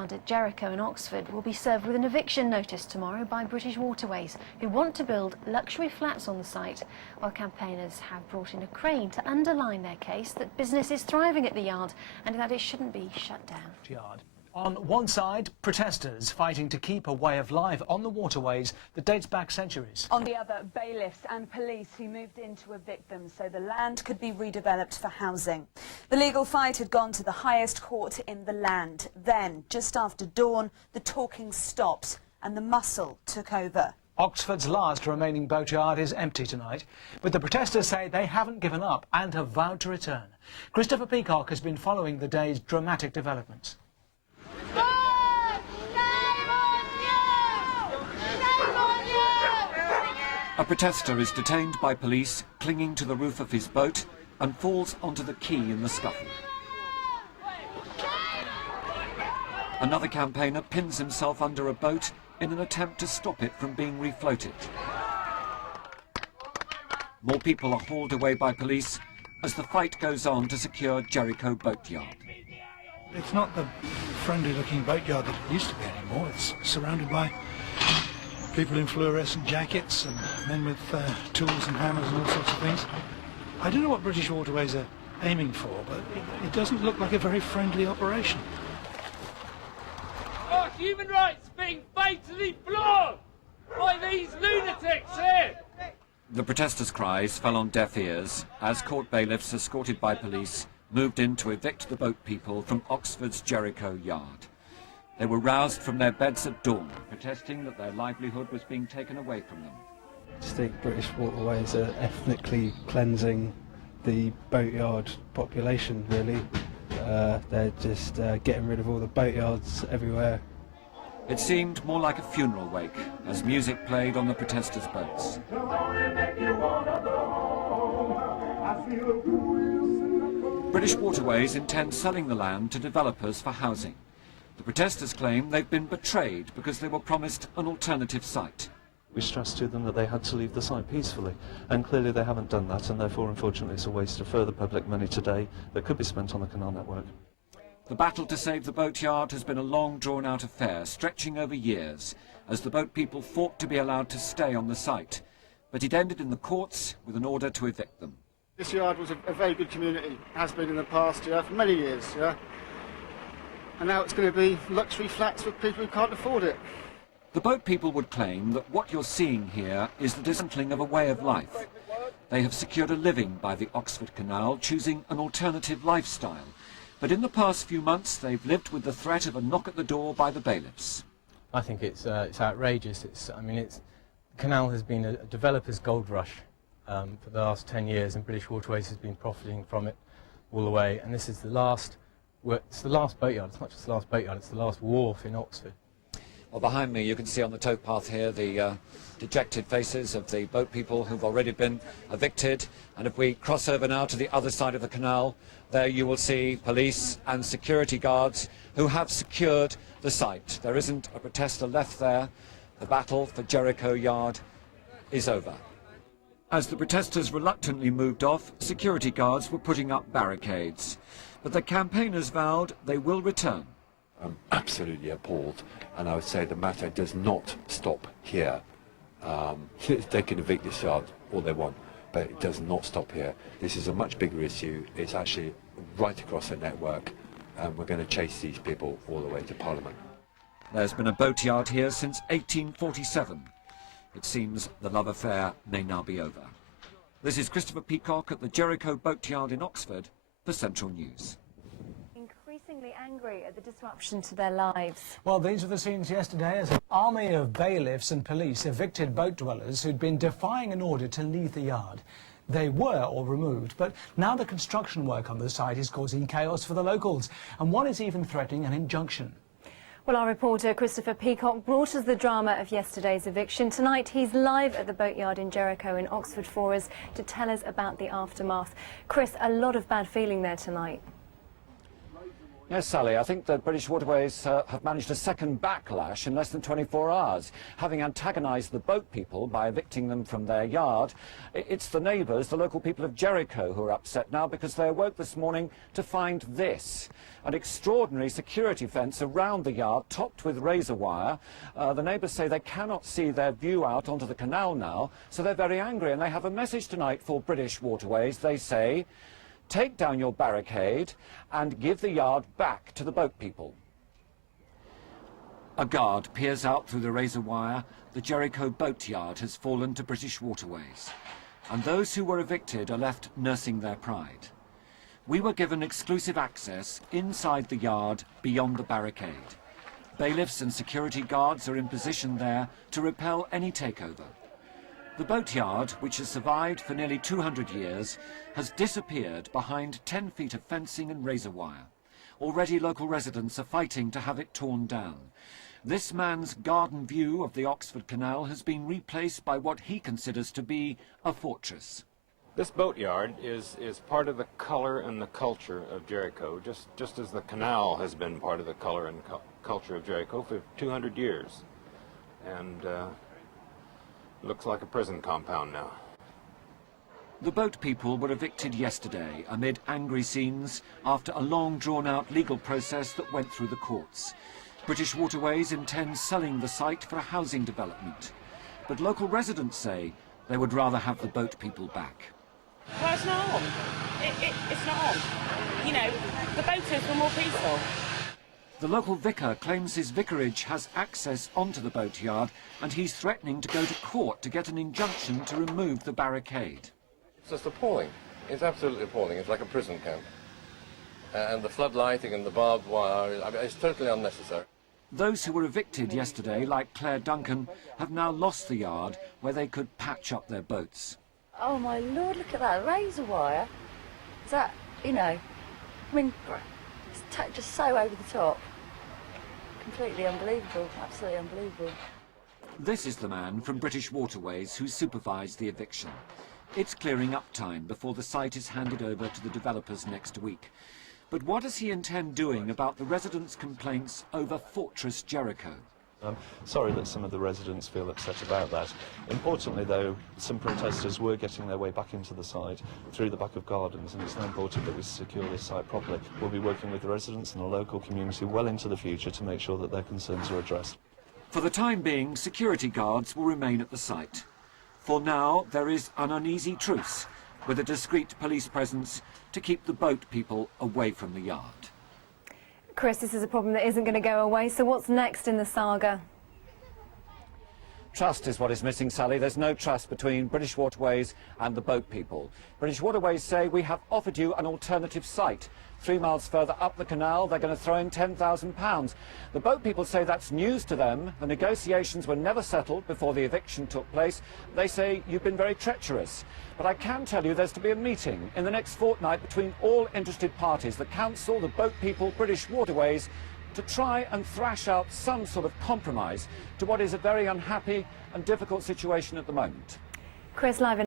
At Jericho in Oxford will be served with an eviction notice tomorrow by British Waterways, who want to build luxury flats on the site, while campaigners have brought in a crane to underline their case that business is thriving at the yard and that it shouldn't be shut down. On one side, protesters fighting to keep a way of life on the waterways that dates back centuries. On the other, bailiffs and police who moved in to evict them so the land could be redeveloped for housing. The legal fight had gone to the highest court in the land. Then, just after dawn, the talking stopped and the muscle took over. Oxford's last remaining boatyard is empty tonight, but the protesters say they haven't given up and have vowed to return. Christopher Peacock has been following the day's dramatic developments. A protester is detained by police, clinging to the roof of his boat, and falls onto the quay in the scuffle. Another campaigner pins himself under a boat in an attempt to stop it from being refloated. More people are hauled away by police as the fight goes on to secure Jericho boatyard. It's not the friendly-looking boatyard that it used to be anymore. It's surrounded by people in fluorescent jackets and men with tools and hammers and all sorts of things. I don't know what British Waterways are aiming for, but it doesn't look like a very friendly operation. Our human rights being fatally flawed by these lunatics here! The protesters' cries fell on deaf ears as court bailiffs, escorted by police, moved in to evict the boat people from Oxford's Jericho yard. They were roused from their beds at dawn, protesting that their livelihood was being taken away from them. I just think British Waterways are ethnically cleansing the boatyard population, really. They're just getting rid of all the boatyards everywhere. It seemed more like a funeral wake as music played on the protesters' boats. British Waterways intend selling the land to developers for housing. The protesters claim they've been betrayed because they were promised an alternative site. We stressed to them that they had to leave the site peacefully, and clearly they haven't done that, and therefore, unfortunately, it's a waste of further public money today that could be spent on the canal network. The battle to save the boatyard has been a long, drawn-out affair, stretching over years, as the boat people fought to be allowed to stay on the site. But it ended in the courts with an order to evict them. This yard was a very good community, has been in the past, for many years, and now it's going to be luxury flats for people who can't afford it. The boat people would claim that what you're seeing here is the dismantling of a way of life. They have secured a living by the Oxford Canal, choosing an alternative lifestyle. But in the past few months, they've lived with the threat of a knock at the door by the bailiffs. I think it's outrageous. The canal has been a developer's gold rush for the last 10 years, and British Waterways has been profiting from it all the way. And this is the last. It's the last boatyard. It's not just the last boatyard, it's the last wharf in Oxford. Well, behind me you can see on the towpath here the dejected faces of the boat people who've already been evicted. And if we cross over now to the other side of the canal, there you will see police and security guards who have secured the site. There isn't a protester left there. The battle for Jericho Yard is over. As the protesters reluctantly moved off, security guards were putting up barricades. But the campaigners vowed they will return. I'm absolutely appalled, and I would say the matter does not stop here. They can evict this yard all they want, but it does not stop here. This is a much bigger issue. It's actually right across the network, and we're going to chase these people all the way to Parliament. There's been a boatyard here since 1847. It seems the love affair may now be over. This is Christopher Peacock at the Jericho boatyard in Oxford for Central News. Increasingly angry at the disruption to their lives. Well, these were the scenes yesterday as an army of bailiffs and police evicted boat dwellers who'd been defying an order to leave the yard. They were all removed, but now the construction work on the site is causing chaos for the locals, and one is even threatening an injunction. Well, our reporter Christopher Peacock brought us the drama of yesterday's eviction. Tonight he's live at the boatyard in Jericho in Oxford for us to tell us about the aftermath. Chris, a lot of bad feeling there tonight. Yes, Sally, I think that British Waterways have managed a second backlash in less than 24 hours, having antagonised the boat people by evicting them from their yard. It's the neighbours, the local people of Jericho, who are upset now because they awoke this morning to find this: an extraordinary security fence around the yard, topped with razor wire. The neighbours say they cannot see their view out onto the canal now, so they're very angry, and they have a message tonight for British Waterways. They say, take down your barricade and give the yard back to the boat people. A guard peers out through the razor wire. The Jericho boatyard has fallen to British Waterways, and those who were evicted are left nursing their pride. We were given exclusive access inside the yard beyond the barricade. Bailiffs and security guards are in position there to repel any takeover. The boatyard, which has survived for nearly 200 years, has disappeared behind 10 feet of fencing and razor wire. Already local residents are fighting to have it torn down. This man's garden view of the Oxford Canal has been replaced by what he considers to be a fortress. This boatyard is part of the colour and the culture of Jericho, just as the canal has been part of the colour and culture of Jericho for 200 years. And looks like a prison compound now. The boat people were evicted yesterday amid angry scenes after a long drawn-out legal process that went through the courts. British Waterways intends selling the site for a housing development, but local residents say they would rather have the boat people back. Well, it's not on. It's not on. You know, the boaters were more peaceful. The local vicar claims his vicarage has access onto the boatyard, and he's threatening to go to court to get an injunction to remove the barricade. It's just appalling. It's absolutely appalling. It's like a prison camp. And the floodlighting and the barbed wire, I mean, it's totally unnecessary. Those who were evicted yesterday, like Claire Duncan, have now lost the yard where they could patch up their boats. Oh my Lord, look at that razor wire. Is that, you know, I mean, it's just so over the top. Completely unbelievable, absolutely unbelievable. This is the man from British Waterways who supervised the eviction. It's clearing up time before the site is handed over to the developers next week. But what does he intend doing about the residents' complaints over Fortress Jericho? I'm sorry that some of the residents feel upset about that. Importantly, though, some protesters were getting their way back into the site through the back of gardens, and it's now important that we secure this site properly. We'll be working with the residents and the local community well into the future to make sure that their concerns are addressed. For the time being, security guards will remain at the site. For now, there is an uneasy truce with a discreet police presence to keep the boat people away from the yard. Chris, this is a problem that isn't going to go away, so what's next in the saga? Trust is what is missing, Sally. There's no trust between British Waterways and the boat people. British Waterways say, we have offered you an alternative site. 3 miles further up the canal, they're going to throw in £10,000. The boat people say that's news to them. The negotiations were never settled before the eviction took place. They say you've been very treacherous. But I can tell you there's to be a meeting in the next fortnight between all interested parties, the council, the boat people, British Waterways, to try and thrash out some sort of compromise to what is a very unhappy and difficult situation at the moment. Chris, live in